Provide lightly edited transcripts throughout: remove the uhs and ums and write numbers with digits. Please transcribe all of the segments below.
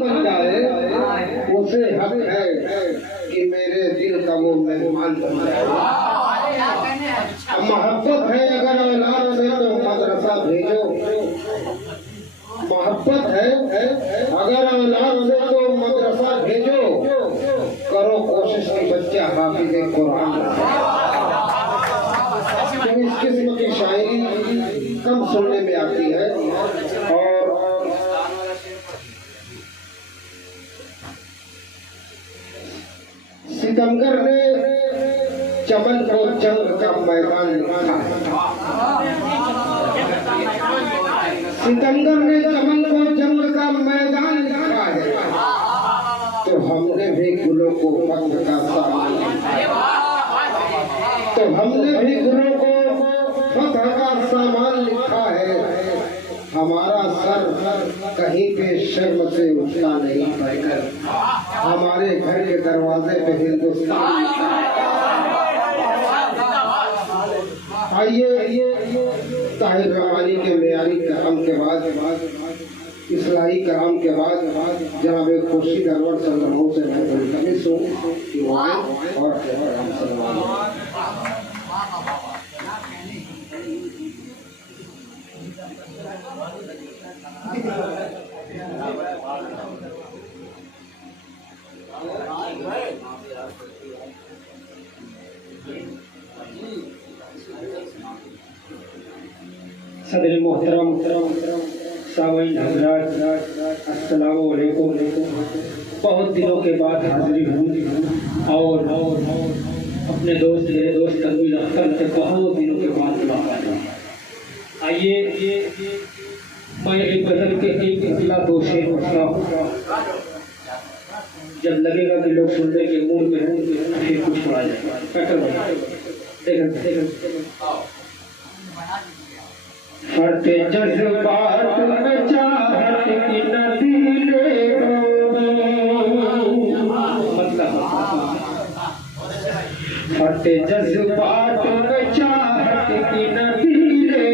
बन जाए उसे हक है कि मेरे दिल का वो मेहमान बन जाए। मोहब्बत है अगर औलाद से तो मदरसा भेजो, मोहब्बत है अगर औलाद से तो मदरसा भेजो, करो कोशिश कि बच्चा हाफिज कुरान बने। इस किस्म की शायरी कम सुनने में आती है। और सितमगर ने चमन को जंग का मैदान लिखा है। सितमगर ने चमन को जंग का मैदान लिखा है, तो हमने भी गुलों को फख्र का सामान लिखा है। तो हमने भी गुलों को फख्र का सामान लिखा है। हमारा सर कहीं पे शर्म से उठता नहीं पड़कर, हमारे घर के दरवाजे पे हिंदुस्तान लिखा है। आइए ताहिर रवानी के मेयारी कलाम के बाद, इस्लाही कलाम के बाद जनाब खुर्शीद अनवर सल्लल्लाहु से मैं मुल्तमिस हूँ कि वो आए और हम सल्लल्लाहु सदर मोहतरम सामीन हज़रात, अस्सलामु अलैकुम। बहुत दिनों के बाद हाजिरी हूँ और अपने दोस्त मेरे दोस्त तनवीर अख्तर से बहुत दिनों के बाद मुलाकात हुई। आइए मैं एक गज़ल के एक अगला दो शेर पढ़ता हूँ। जब लगेगा कि लोग सुनने के मूड में हैं तो फिर कुछ पढ़ा जाएगा। फटे जज्बात में चाहत की नदी ले मतलब फटे जज्बात में चाहत की नदी ले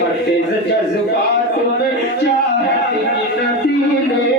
फटे जज्बात में चाहत की नदी ले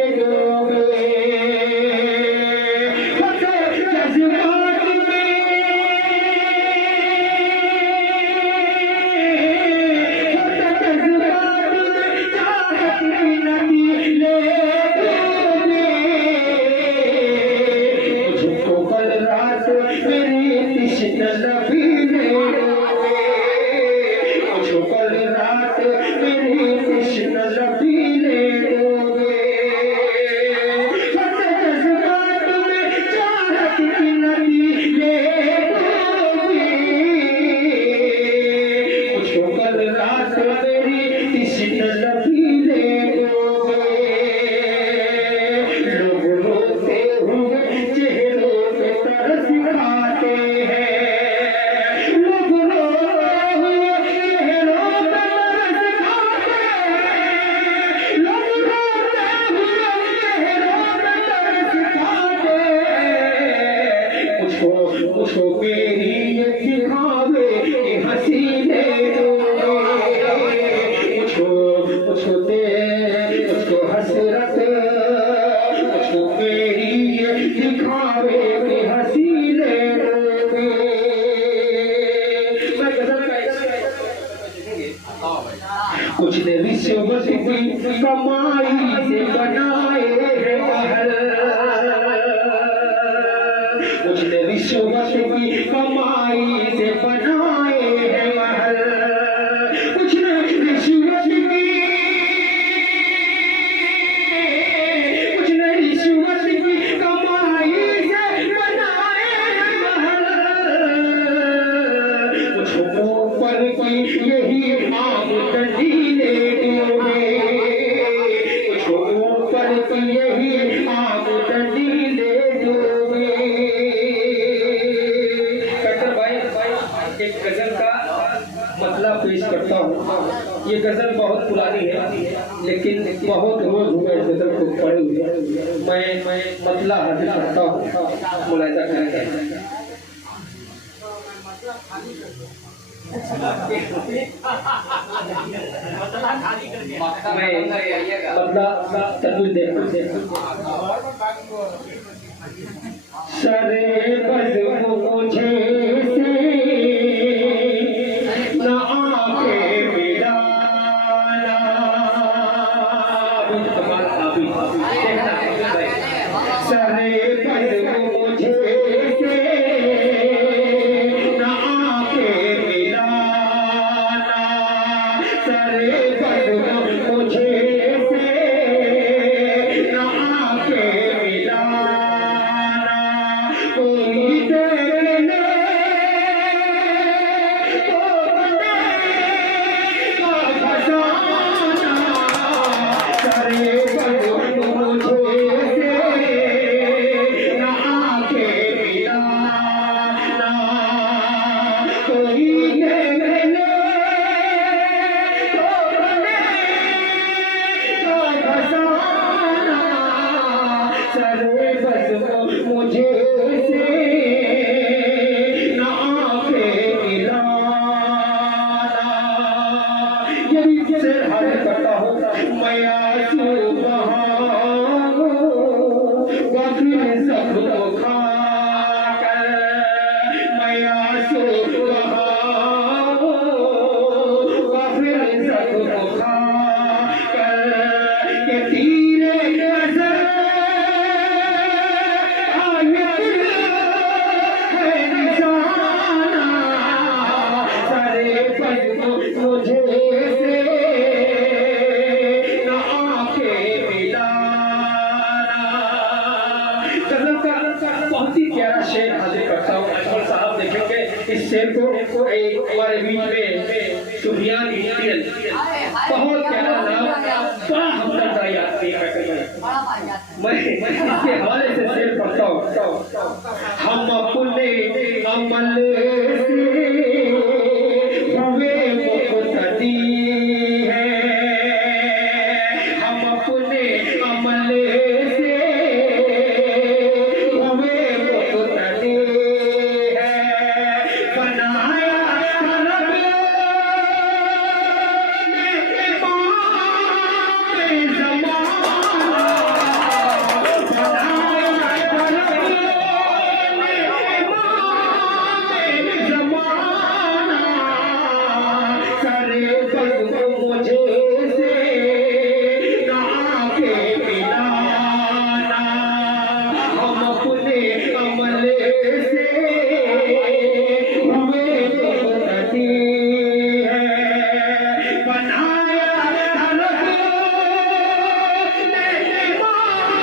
कुछ ने रिश्वत की कमाई से बनाए हैं महल, कुछ ने रिश्वत की कमाई से बनाए हैं महल, कुछ ने रिश्वत की कमाई से बनाए हैं महल, कुछ पर की यही आमदनी पेश करता हूँ। ये गजल बहुत पुरानी है लेकिन बहुत रोज हुए गजल को पढ़े हुए मैं मतला हाजिर करता हूँ, मुलाहिजा करेंगे। बदला तत्व देखो सरे बस मुझे से न आके मिलाना सरे बस मुझे से न आके मिलाना सरे बस मुझे से न आके मिलाना कोई तेरे तो का खजाना सरे बस मुझे से न आके मिलाना कोई तेरे तो का खजाना सरे बस मुझे से न आके मिलाना यही से हर करता हूँ मैं आंसू बहाऊं गफिर सबको खाकर मैं आंसू बहाऊं गफिर सबको खाकर के तीरे नजर आए है निशाना सरे पर मुझे से न आके मिलाना गजल का बहुत ही प्यारा शेर हाजिर करता हूँ अजमल साहब देखेंगे इस शेर को हमारे बीच में सुफियान इंडियन बहुत प्यारा नाम बड़ा हमदर्द याद किया मैं इसके हवाले से शेर पढ़ता हूँ हम अपने अमल से हुए मुक्तदी हैं हम अपने अमल से हुए मुक्तदी हैं बनाया रब ने इमाम ज़माना मुझे से न आके मिलाना हम अपने अमल से हमें मुक्ति है बनाया रब ने इमाम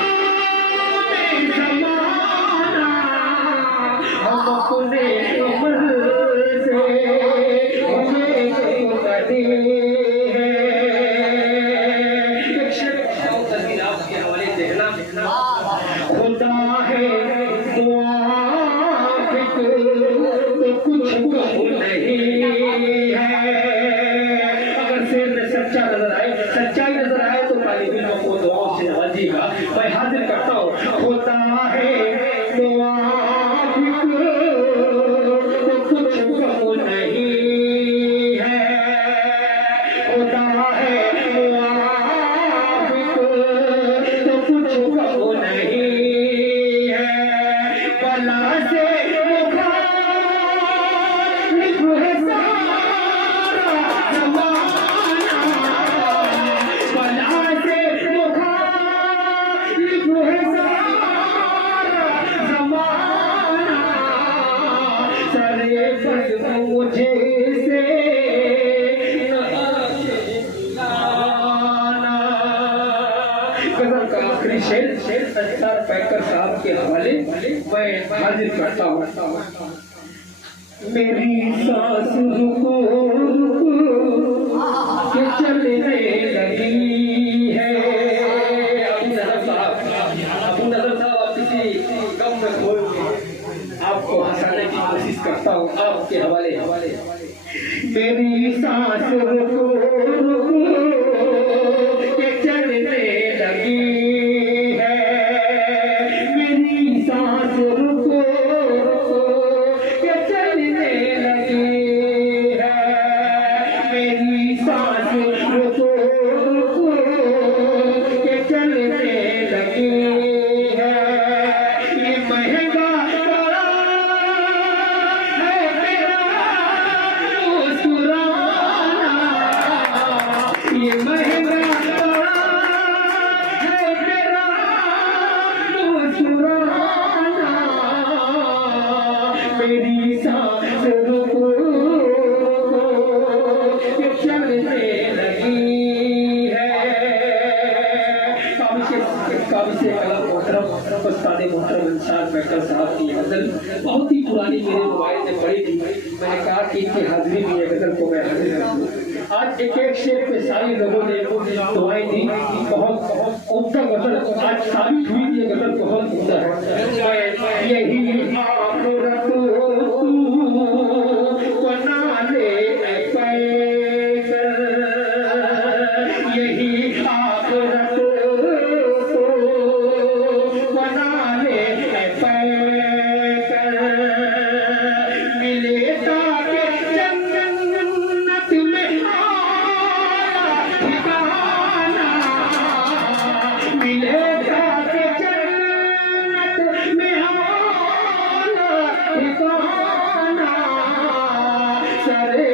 ज़माना हम अपने अमल से हमें मुक्ति है के हवाले देखना खुदा है मुआफिक तो कुछ कम नहीं है अगर शेर में सच्चा नजर आए सच्चाई नजर आए तो तालिबीनों को दुआओं से नवाजिएगा मैं हाजिर करता हूँ खुदा है मुआफिक तो कुछ कम नहीं है खुदा है मुआफिक तो कुछ कम नहीं है बला से मुखालिफ है सारा ज़माना बला से मुखालिफ है सारा ज़माना सरे बस मुझे से न आके मिलाना गजल का आखिरी शेर अंसार पैकर साहब के हवाले मैं हाजिर करता हूँ मेरी सांस रुको रुको के चलने लगी है अबू नजर साहब आप किसी गम में खोल के आपको हंसाने की कोशिश करता हूँ आपके हवाले मेरी सांस रुको रुको के चलने लगी है मेरी सांस रुको रुको के चलने लगी है उस्ताद मोहतरम अंसार बैकर साहब की गजल बहुत ही पुरानी मेरे मोबाइल में पड़ी थी। मैंने कहा कि इनकी हाजिरी भी है, गजल को मैं हाजिर कर दूं। आज एक एक शेर पे सारी लोगों ने दुआएं दी। बहुत उम्दा गजल आज साबित हुई कि ये गजल बहुत उम्दा है। यही आखिरत बना ले पैकर, यही आखिरत बना ले पैकर, मिले ताके जन्नत में ठिकाना, मिले ताके जन्नत में ठिकाना, सरे